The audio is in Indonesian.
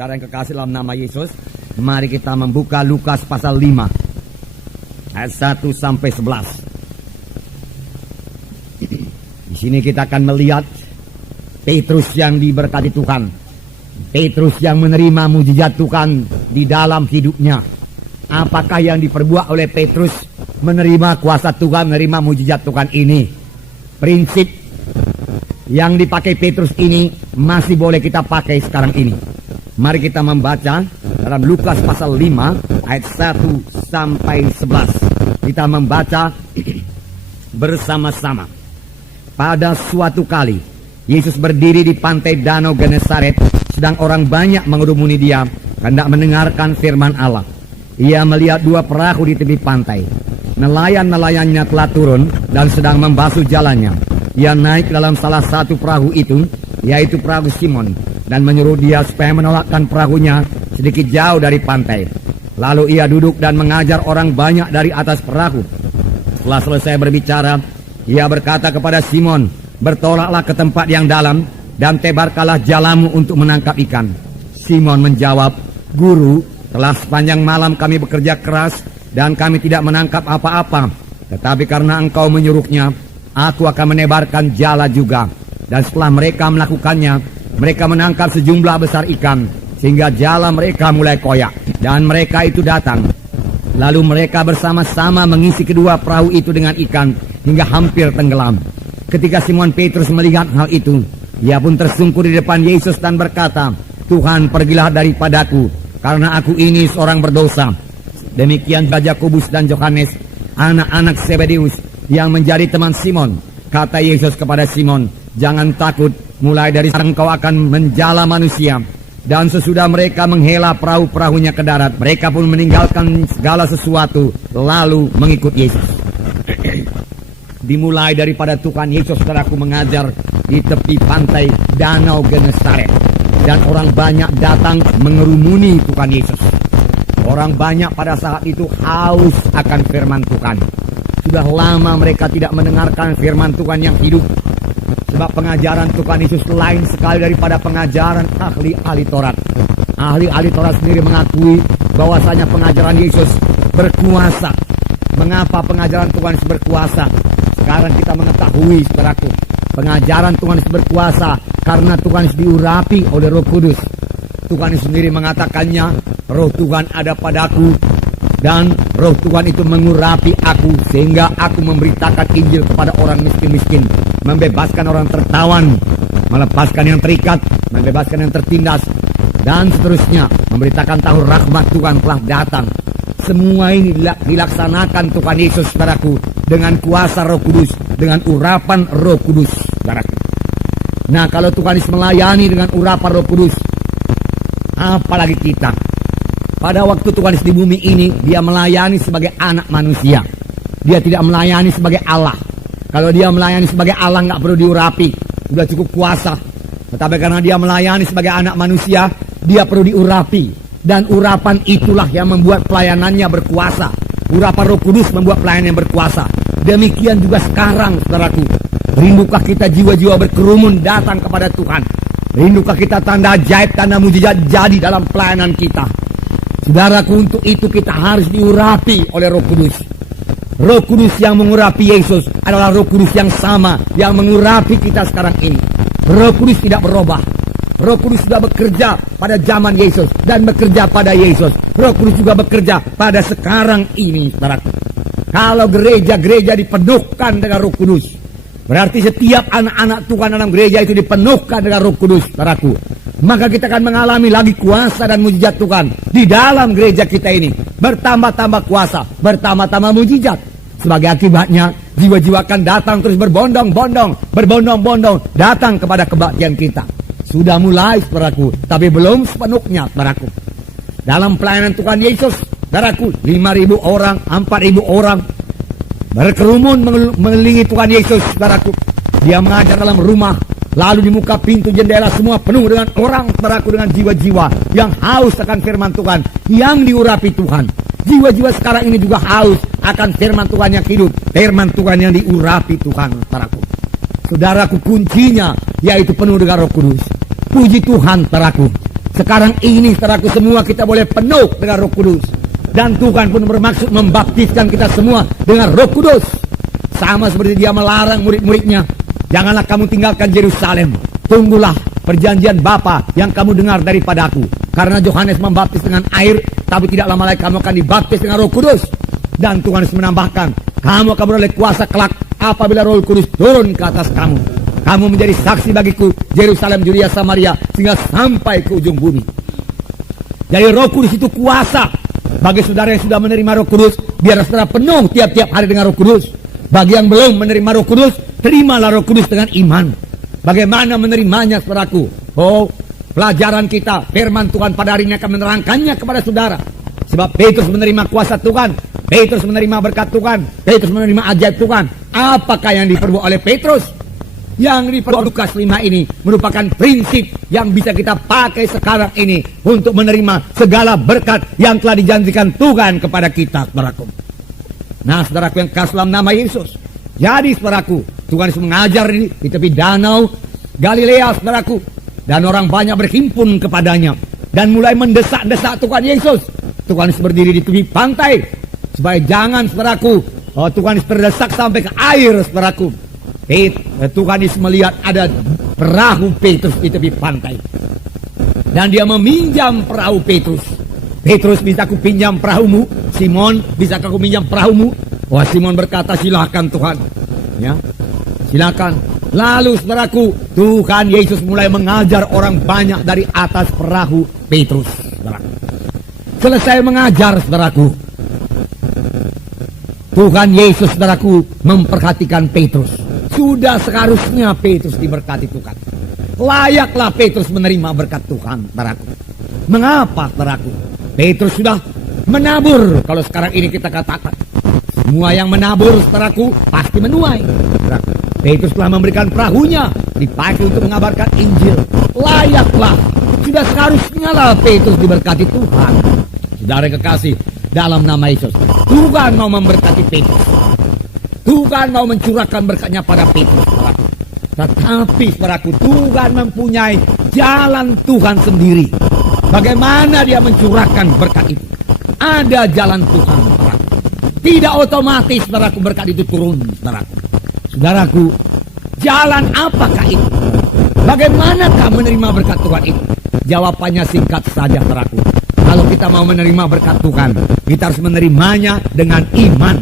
Saudara yang kekasih dalam nama Yesus, mari kita membuka Lukas pasal 5 ayat 1 sampai 11. Di sini kita akan melihat Petrus yang diberkati Tuhan, Petrus yang menerima mujizat Tuhan di dalam hidupnya. Apakah yang diperbuat oleh Petrus menerima kuasa Tuhan, menerima mujizat Tuhan ini? Prinsip yang dipakai Petrus ini masih boleh kita pakai sekarang ini. Mari kita membaca dalam Lukas pasal 5 ayat 1 sampai 11. Kita membaca bersama-sama. Pada suatu kali Yesus berdiri di pantai Danau Genesaret, sedang orang banyak mengerumuni dia hendak mendengarkan firman Allah. Ia melihat dua perahu di tepi pantai. Nelayan-nelayannya telah turun dan sedang membasuh jalannya. Ia naik dalam salah satu perahu itu, yaitu perahu Simon, dan menyuruh dia supaya menolakkan perahunya sedikit jauh dari pantai. Lalu ia duduk dan mengajar orang banyak dari atas perahu. Setelah selesai berbicara, ia berkata kepada Simon, "Bertolaklah ke tempat yang dalam dan tebarkanlah jalamu untuk menangkap ikan." Simon menjawab, "Guru, telah sepanjang malam kami bekerja keras dan kami tidak menangkap apa-apa. Tetapi karena engkau menyuruhnya, aku akan menebarkan jala juga." Dan setelah mereka melakukannya, mereka menangkap sejumlah besar ikan, sehingga jala mereka mulai koyak. Dan mereka itu datang. Lalu mereka bersama-sama mengisi kedua perahu itu dengan ikan, hingga hampir tenggelam. Ketika Simon Petrus melihat hal itu, ia pun tersungkur di depan Yesus dan berkata, "Tuhan, pergilah daripadaku, karena aku ini seorang berdosa." Demikian juga Yakobus dan Yohanes, anak-anak Zebedeus, yang menjadi teman Simon. Kata Yesus kepada Simon, "Jangan takut, mulai dari sekarang kau akan menjala manusia." Dan sesudah mereka menghela perahu-perahunya ke darat, mereka pun meninggalkan segala sesuatu, lalu mengikut Yesus. Dimulai daripada Tuhan Yesus, saudaraku, mengajar di tepi pantai Danau Genesaret. Dan orang banyak datang mengerumuni Tuhan Yesus. Orang banyak pada saat itu haus akan firman Tuhan. Sudah lama mereka tidak mendengarkan firman Tuhan yang hidup. Sebab pengajaran Tuhan Yesus lain sekali daripada pengajaran ahli-ahli Taurat. Ahli-ahli Taurat sendiri mengakui bahwasanya pengajaran Yesus berkuasa. Mengapa pengajaran Tuhan Yesus berkuasa? Sekarang kita mengetahui, saudaraku, pengajaran Tuhan Yesus berkuasa karena Tuhan Yesus diurapi oleh Roh Kudus. Tuhan Yesus sendiri mengatakannya, "Roh Tuhan ada padaku, dan Roh Tuhan itu mengurapi aku, sehingga aku memberitakan Injil kepada orang miskin-miskin, membebaskan orang tertawan, melepaskan yang terikat, membebaskan yang tertindas, dan seterusnya, memberitakan tahu rahmat Tuhan telah datang." Semua ini dilaksanakan Tuhan Yesus, saudaraku, dengan kuasa Roh Kudus, dengan urapan Roh Kudus, saudaraku. Nah, kalau Tuhan Yesus melayani dengan urapan Roh Kudus, apalagi kita. Pada waktu Tuhan Yesus di bumi ini, dia melayani sebagai anak manusia. Dia tidak melayani sebagai Allah. Kalau dia melayani sebagai Allah, nggak perlu diurapi, sudah cukup kuasa. Tetapi karena dia melayani sebagai anak manusia, dia perlu diurapi. Dan urapan itulah yang membuat pelayanannya berkuasa. Urapan Roh Kudus membuat pelayanan yang berkuasa. Demikian juga sekarang, saudaraku. Rindukah kita jiwa-jiwa berkerumun datang kepada Tuhan? Rindukah kita tanda ajaib, tanda mujizat jadi dalam pelayanan kita? Saudaraku, untuk itu kita harus diurapi oleh Roh Kudus. Roh Kudus yang mengurapi Yesus adalah Roh Kudus yang sama yang mengurapi kita sekarang ini. Roh Kudus tidak berubah. Roh Kudus sudah bekerja pada zaman Yesus dan bekerja pada Yesus. Roh Kudus juga bekerja pada sekarang ini, saudaraku. Kalau gereja-gereja dipenuhkan dengan Roh Kudus, berarti setiap anak-anak Tuhan dalam gereja itu dipenuhkan dengan Roh Kudus, saudaraku. Maka kita akan mengalami lagi kuasa dan mujizat Tuhan di dalam gereja kita ini. Bertambah-tambah kuasa, bertambah-tambah mujizat. Sebagai akibatnya, jiwa-jiwa akan datang terus berbondong-bondong datang kepada kebaktian kita. Sudah mulai, saudaraku, tapi belum sepenuhnya, saudaraku. Dalam pelayanan Tuhan Yesus, saudaraku, 5.000 orang, 4.000 orang berkerumun mengelilingi Tuhan Yesus, saudaraku. Dia mengajar dalam rumah, lalu di muka pintu jendela semua penuh dengan orang, saudaraku, dengan jiwa-jiwa yang haus akan firman Tuhan, yang diurapi Tuhan. Jiwa-jiwa sekarang ini juga haus akan firman Tuhan yang hidup, firman Tuhan yang diurapi Tuhan, saudaraku. Saudaraku, kuncinya yaitu penuh dengan Roh Kudus. Puji Tuhan, saudaraku. Sekarang ini saudaraku semua kita boleh penuh dengan Roh Kudus. Dan Tuhan pun bermaksud membaptiskan kita semua dengan Roh Kudus. Sama seperti dia melarang murid-muridnya, janganlah kamu tinggalkan Yerusalem. Tunggulah perjanjian Bapa yang kamu dengar daripadaku. Karena Yohanes membaptis dengan air, tapi tidak lama lagi kamu akan dibaptis dengan Roh Kudus. Dan Tuhan menambahkan, kamu akan beroleh kuasa kelak apabila Roh Kudus turun ke atas kamu. Kamu menjadi saksi bagiku, Yerusalem, Yudea, Samaria, sehingga sampai ke ujung bumi. Jadi Roh Kudus itu kuasa. Bagi saudara yang sudah menerima Roh Kudus, biar saudara penuh tiap-tiap hari dengan Roh Kudus. Bagi yang belum menerima Roh Kudus, terimalah Roh Kudus dengan iman. Bagaimana menerimanya, saudaraku? Oh, pelajaran kita, firman Tuhan pada hari ini akan menerangkannya kepada saudara. Sebab Petrus menerima kuasa Tuhan, Petrus menerima berkat Tuhan, Petrus menerima ajaib Tuhan. Apakah yang diperbuat oleh Petrus? Yang diperbuat Lukas 5 ini merupakan prinsip yang bisa kita pakai sekarang ini untuk menerima segala berkat yang telah dijanjikan Tuhan kepada kita, saudaraku. Nah, saudaraku yang kasih dalam nama Yesus. Jadi, saudaraku, Tuhan Yesus mengajar di tepi danau Galilea, saudaraku. Dan orang banyak berhimpun kepadanya dan mulai mendesak-desak Tuhan Yesus. Tuhan Yesus berdiri di tepi pantai supaya jangan, saudaraku, Tuhan Yesus terdesak sampai ke air, saudaraku. Tuhan Yesus melihat ada perahu Petrus di tepi pantai. Dan dia meminjam perahu Petrus. Petrus, bisa aku pinjam perahumu? Simon, bisa aku pinjam perahumu? Wah, Simon berkata, silakan Tuhan. Ya, silakan. Lalu, saudaraku, Tuhan Yesus mulai mengajar orang banyak dari atas perahu Petrus, saudaraku. Selesai mengajar, saudaraku, Tuhan Yesus, saudaraku, memperhatikan Petrus. Sudah seharusnya Petrus diberkati Tuhan. Layaklah Petrus menerima berkat Tuhan, saudaraku. Mengapa, saudaraku? Petrus sudah menabur. Kalau sekarang ini kita katakan, semua yang menabur, saudaraku, pasti menuai, saudaraku. Petrus telah memberikan perahunya, dipakai untuk mengabarkan Injil. Layaklah, sudah seharusnya lah Petrus diberkati Tuhan. Saudara kekasih, dalam nama Yesus, Tuhan mau memberkati Petrus. Tuhan mau mencurahkan berkatnya pada Petrus. Tetapi, saudaraku, Tuhan mempunyai jalan Tuhan sendiri. Bagaimana dia mencurahkan berkat itu? Ada jalan Tuhan, saudaraku. Tidak otomatis, saudaraku, berkat itu turun, saudaraku. Saudaraku, jalan apakah itu? Bagaimanakah menerima berkat Tuhan itu? Jawabannya singkat saja, saudaraku. Kalau kita mau menerima berkat Tuhan, kita harus menerimanya dengan iman.